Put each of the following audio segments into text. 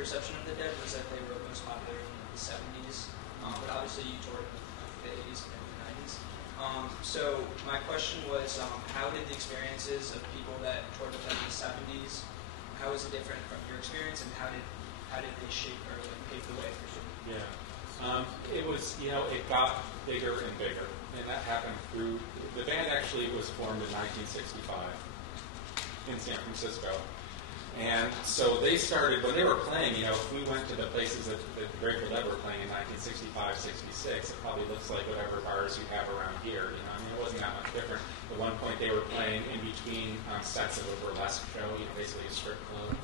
perception of the Dead was that they were most popular in the 70s, but obviously you toured in the 80s and the 90s. So my question was, how did the experiences of people that toured with them in the 70s, how was it different from your experience, and how did they shape or pave the way for you? Yeah. It was, it got bigger and bigger, and that happened through, the band actually was formed in 1965 in San Francisco. And so they started, when they were playing, if we went to the places that the Grateful Dead were playing in 1965, 66, it probably looks like whatever bars you have around here. It wasn't that much different. At one point they were playing in between sets of a burlesque show, basically a strip club.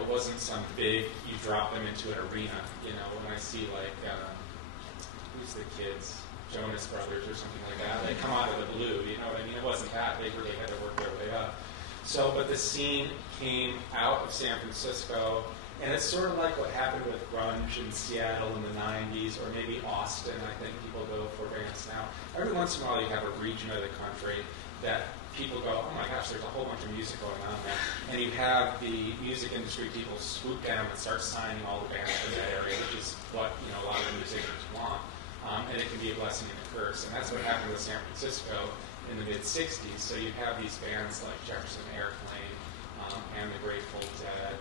It wasn't some big, you drop them into an arena. When I see who's the kids? Jonas Brothers or something like that. They come out of the blue, you know what I mean? It wasn't that. They really had to work their way up. But the scene came out of San Francisco, and it's sort of like what happened with grunge in Seattle in the 90s, or maybe Austin. I think people go for bands now. Every once in a while you have a region of the country that people go, oh my gosh, there's a whole bunch of music going on there. And you have the music industry people swoop down and start signing all the bands from that area, which is what a lot of the musicians want. And it can be a blessing and a curse. And that's what happened with San Francisco in the mid-'60s. So you have these bands like Jefferson Airplane and the Grateful Dead.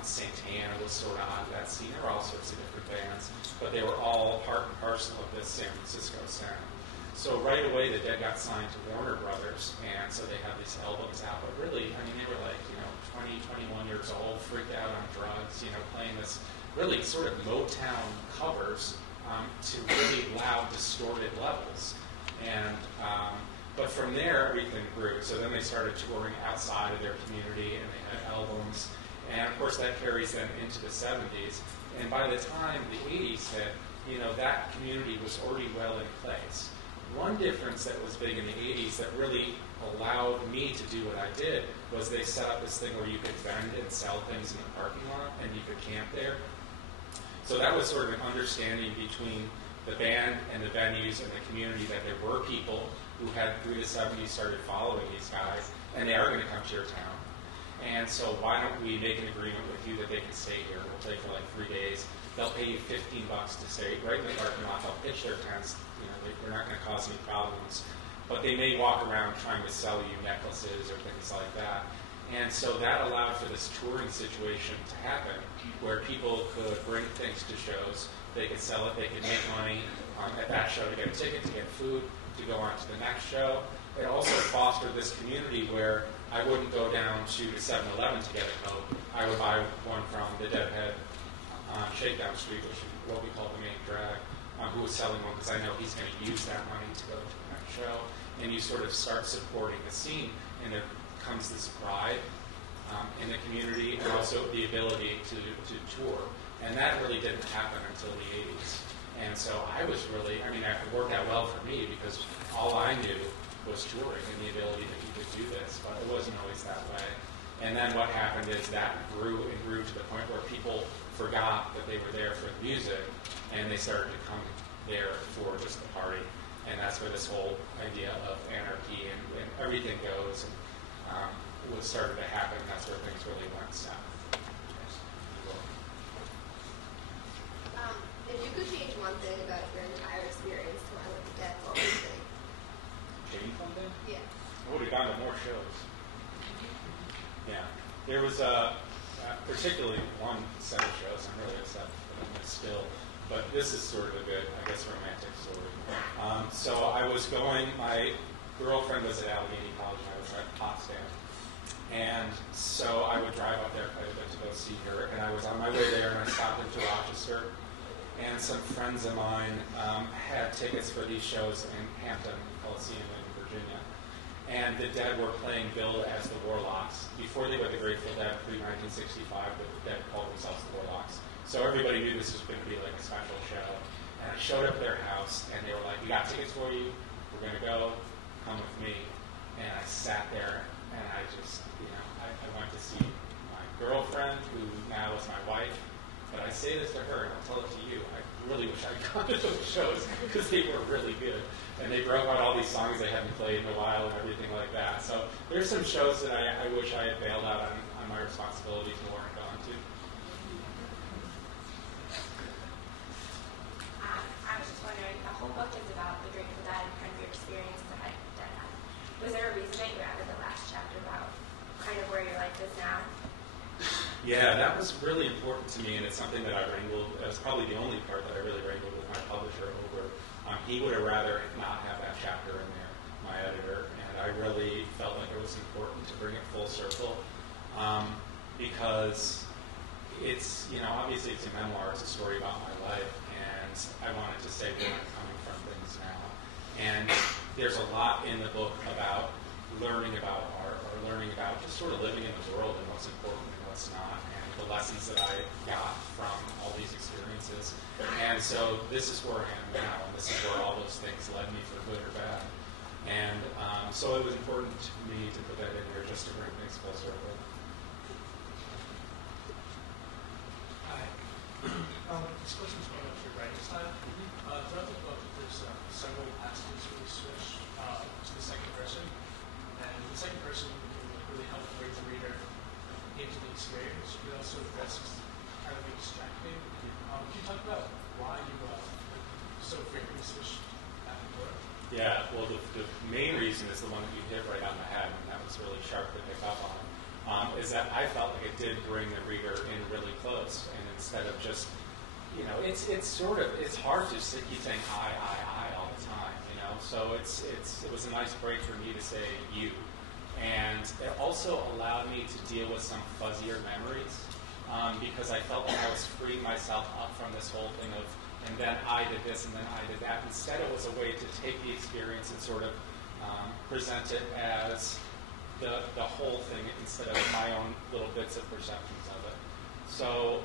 Santana was sort of on that scene. There were all sorts of different bands. But they were all part and parcel of this San Francisco sound. So right away, the Dead got signed to Warner Brothers. And so they have these albums out. But really, they were 20, 21 years old, freaked out on drugs, playing this really sort of Motown covers to really loud, distorted levels. And but from there, everything grew. So then they started touring outside of their community, and they had albums. And of course, that carries them into the 70s. And by the time the 80s hit, that community was already well in place. One difference that was big in the 80s that really allowed me to do what I did was they set up this thing where you could vend and sell things in the parking lot, and you could camp there. So that was sort of an understanding between the band and the venues and the community that there were people who had, through the 70s, started following these guys, and they are going to come to your town. And so why don't we make an agreement with you that they can stay here? We'll play for 3 days. They'll pay you $15 to stay right in the parking lot. They'll pitch their tents. They're not going to cause any problems. But they may walk around trying to sell you necklaces or things like that. And so that allowed for this touring situation to happen, where people could bring things to shows, they could sell it, they could make money at that show to get a ticket, to get food, to go on to the next show. It also fostered this community where I wouldn't go down to 7-Eleven to get a Coke. I would buy one from the Deadhead on Shakedown Street, which is what we call the main drag, who was selling one, because I know he's going to use that money to go to the next show. And you sort of start supporting the scene, and there comes this pride in the community, and also the ability to tour. And that really didn't happen until the 80s. And so I was really, it worked out well for me, because all I knew was touring and the ability that you could do this, but it wasn't always that way. And then what happened is that grew and grew to the point where people forgot that they were there for the music, and they started to come there for just the party. And that's where this whole idea of anarchy and everything goes, and what started to happen. That's where things really went south. If you could change one thing about your entire experience while with the Dead, what would you think? Change one thing? Yeah. I would have gone to more shows. Yeah. There was particularly one set of shows I'm really upset with still, but this is sort of a good, romantic story. So I was going, my girlfriend was at Allegheny College, and I was at Potsdam. And so I would drive up there quite a bit to go see her, and I was on my way there, and I stopped into Rochester, and some friends of mine had tickets for these shows in Hampton Coliseum in Virginia. And the Dead were playing billed as the Warlocks. Before they were the Grateful Dead, pre-1965, the Dead called themselves the Warlocks. So everybody knew this was going to be like a special show. And I showed up at their house, and they were like, we got tickets for you, we're going to go, come with me. And I sat there, and I just, I went to see my girlfriend, who now is my wife. But I say this to her, and I'll tell it to you, I really wish I'd gone to those shows because they were really good. And they broke out all these songs they hadn't played in a while and everything like that. So there's some shows that I wish I had bailed out on my responsibilities more and gone to. I was just wondering, the whole book is about the Grateful Dead and kind of your experiences at Deadhead. Was there a reason that you added the last chapter about kind of where you're like this now? Yeah, that was really important to me, and it's something that I wrangled. It was probably the only part that I really wrangled with my publisher over. He would have rather not have that chapter in there, my editor, and I really felt like it was important to bring it full circle because it's, obviously it's a memoir, it's a story about my life, and I wanted to say where I'm coming from things now. And there's a lot in the book about learning about art or learning about just sort of living in the world and what's important and what's not, and the lessons that I got from all these experiences. And so this is where I am now, and this is where all those things led me for good or bad. And so it was important to me to put that in here just to bring things full circle. Hi. This question's going up to your writing style. Throughout the book, there's several passages where you switch to the second person, and the second person really help bring the reader into the experience, but also risks kind of being distracting. Can you talk about why you so frequently switch back and forth? Yeah, well, the main reason is the one that you hit right on the head, and that was really sharp to pick up on, is that I felt like it did bring the reader in really close, and instead of just, it's hard to keep saying I all the time, so it was a nice break for me to say you, and it also allowed me to deal with some fuzzier memories, because I felt like I was freeing myself up from this whole thing of, and then I did this, and then I did that. Instead, it was a way to take the experience and sort of present it as the whole thing instead of my own little bits of perceptions of it. So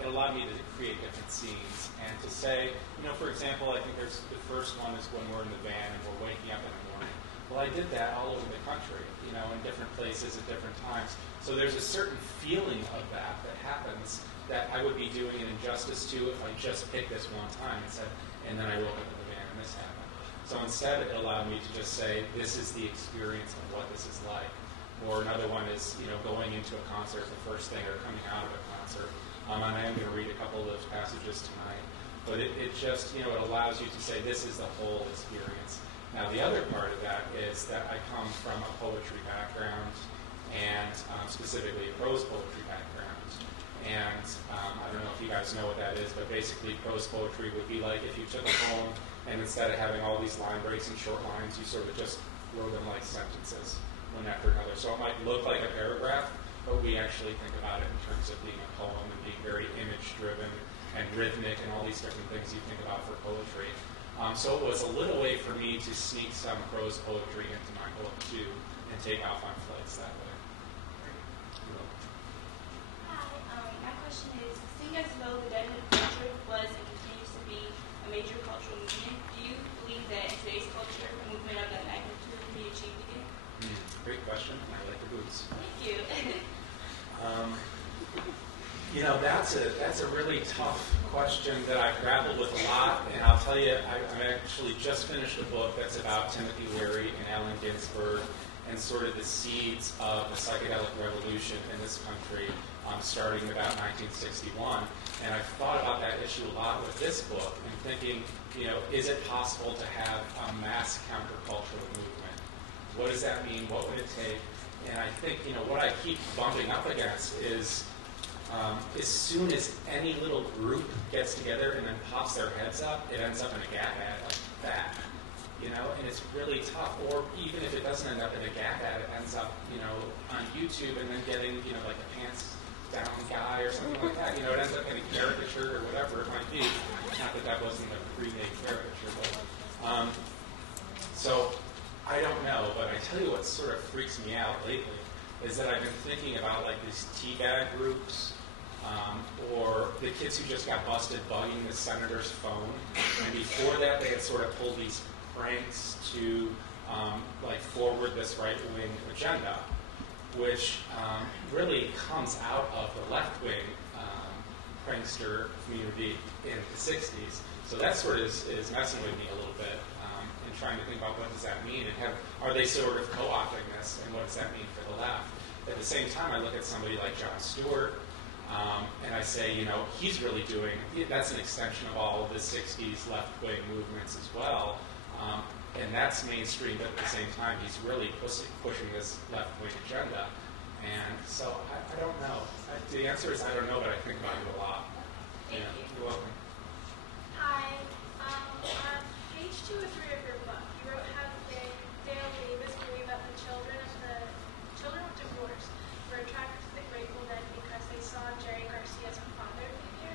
it allowed me to create different scenes and to say, for example, I think there's the first one is when we're in the van and we're waking up in the morning. Well, I did that all over the country, in different places at different times. So there's a certain feeling of that happens that I would be doing an injustice to if I just picked this one time and said, and then I woke up in the van and this happened. So instead, it allowed me to just say, this is the experience of what this is like. Or another one is, going into a concert the first thing or coming out of a concert. And I am going to read a couple of those passages tonight. But it just, it allows you to say, this is the whole experience. Now, the other part of that is that I come from a poetry background, and specifically a prose poetry background. And I don't know if you guys know what that is, but basically prose poetry would be like if you took a poem and instead of having all these line breaks and short lines, you sort of just wrote them like sentences, one after another. So it might look like a paragraph, but we actually think about it in terms of being a poem and being very image-driven and rhythmic and all these different things you think about for poetry. So it was a little way for me to sneak some prose poetry into my book too and take off on flights that way. My question is, seeing as though the Deadhead culture was and continues to be a major cultural movement, do you believe that in today's culture, a movement of that magnitude can be achieved again? Great question. I like the boots. Thank you. That's a really tough question that I've grappled with a lot, and I'll tell you, I actually just finished a book that's about Timothy Leary and Allen Ginsberg and sort of the seeds of the psychedelic revolution in this country, starting about 1961. And I've thought about that issue a lot with this book and thinking, is it possible to have a mass countercultural movement? What does that mean? What would it take? And I think, what I keep bumping up against is as soon as any little group gets together and then pops their heads up, it ends up in a gap ad like that. And it's really tough. Or even if it doesn't end up in a gap ad, it ends up, on YouTube and then getting, like a pants down guy or something like that. It ends up getting caricatured or whatever it might be. Not that that wasn't a pre-made caricature, but so I don't know. But I tell you what sort of freaks me out lately is that I've been thinking about like these teabag groups, or the kids who just got busted bugging the senator's phone. And before that, they had sort of pulled these pranks to forward this right-wing agenda, which really comes out of the left-wing prankster community in the 60s. So that sort of is messing with me a little bit, and trying to think about what does that mean, and are they sort of co-opting this, and what does that mean for the left? At the same time, I look at somebody like Jon Stewart, and I say, he's really that's an extension of all of the 60s left-wing movements as well, and that's mainstream, but at the same time, he's really pushing this left-wing agenda. And so I don't know. The answer is I don't know, but I think about it a lot. Thank you. You're welcome. Hi. On page 2 or 3 of your book, you wrote how Dale Davis believed that the children of divorce were attracted to the Grateful Dead because they saw Jerry Garcia as a father figure.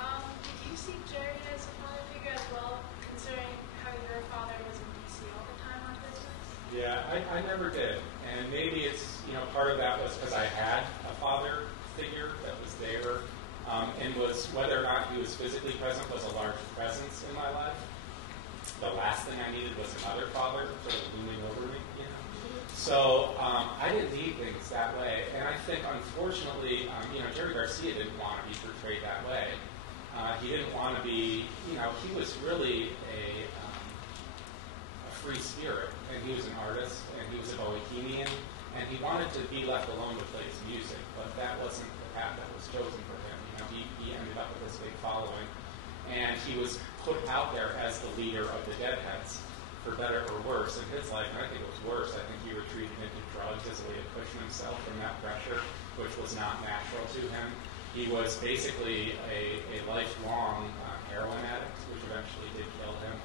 Did you see Jerry as a father figure as well, considering how your father was in D.C. all the time on business? Yeah, I never did. And maybe it's, part of that was because I had a father figure that was there, and was, whether or not he was physically present, was a large presence in my life. The last thing I needed was another father sort of looming over me, So I didn't need things that way. And I think, unfortunately, Jerry Garcia didn't want to be portrayed that way. He didn't want to be, he was really a free spirit, and he was an artist, and he was a bohemian, and he wanted to be left alone to play his music, but that wasn't the path that was chosen for him. He ended up with this big following, and he was put out there as the leader of the Deadheads, for better or worse in his life, and I think it was worse. I think he retreated into drugs as a way to cushion himself from that pressure, which was not natural to him. He was basically a lifelong heroin addict, which eventually did kill him.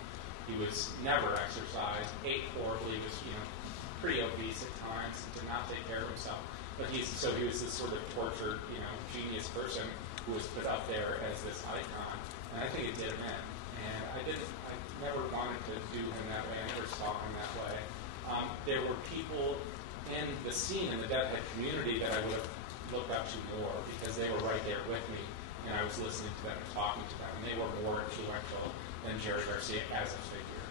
He was never exercised, ate horribly, was pretty obese at times, did not take care of himself. But he was this sort of tortured, genius person who was put up there as this icon, and I think it did him in. And I never wanted to do him that way. I never saw him that way. There were people in the scene, in the Deadhead community, that I would have looked up to more because they were right there with me, and I was listening to them and talking to them, and they were more influential than Jerry Garcia as a figure.